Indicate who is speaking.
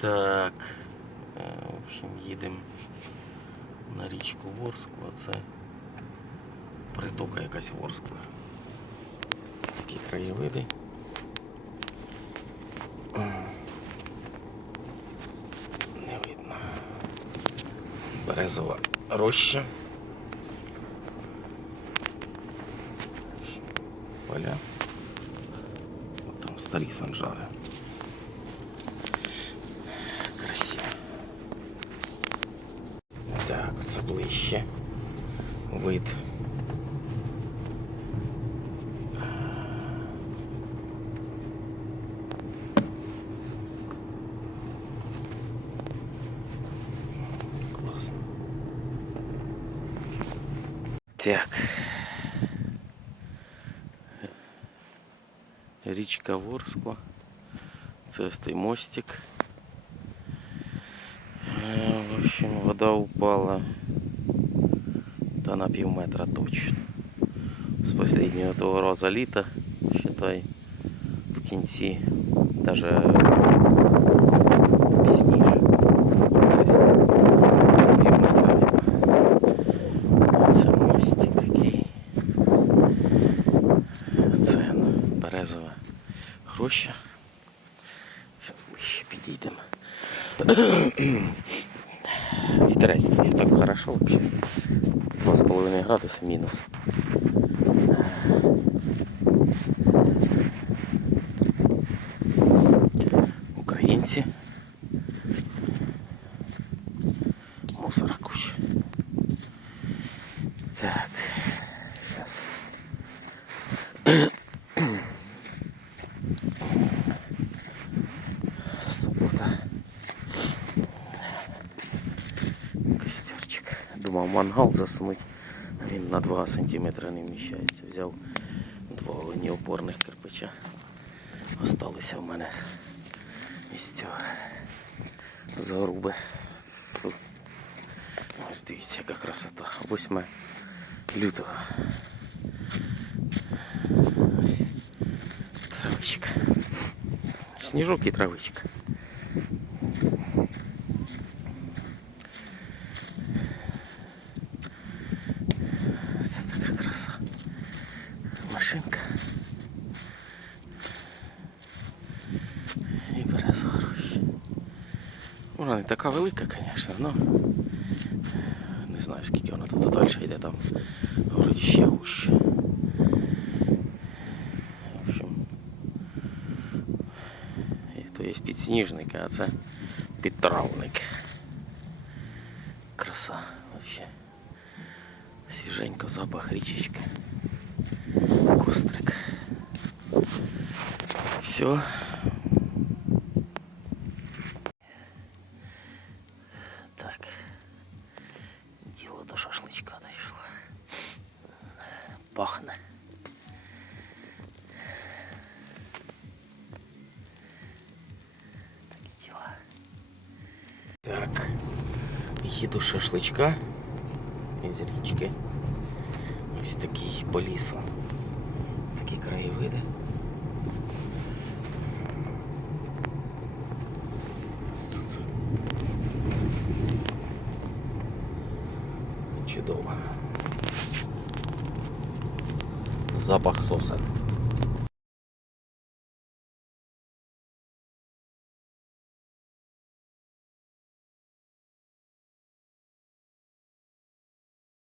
Speaker 1: Так. е, В общем, їдемо на річку Ворскла. Це притока якась Ворскла. Такі краєвиди. Не видно. Березова роща. Поля. Там старі санжари. Ближче. Вид. Класно. Так. Річка Ворскла. Це ось мостик. Е, В общем, вода упала та на пів метра точно. З последнього того разу літа, считай, в кінці, даже пізніше. вересня, З пів метра. Це мостик такий. Це березова гроща. Зараз ближче підійдемо. Вітерець стоїть так хорошо вообще. 2,5 градуси мінус. Українці. Мусора куча. Думав мангал засунуть. а Він на 2 сантиметри не вміщається. Взяв два опорних кирпича. Осталися в мене із цього заруби. Фу. Ось дивіться, яка красота. 8 лютого. Травичка. Сніжок і травичка. Вона не така велика, звісно, але не знаю скільки вона тут далі йде там. Вроді ще гуще. В общем. І то є підсніжник, а це підтравник. Краса вообще. Свіженько запах річечки. Кострик. Все. Діло до шашличка дійшло. Пахне. Такі діла. Так. Їду шашличка із річки. Ось такий по лісу. Такі краєвиди. Чудово. Запах сосен.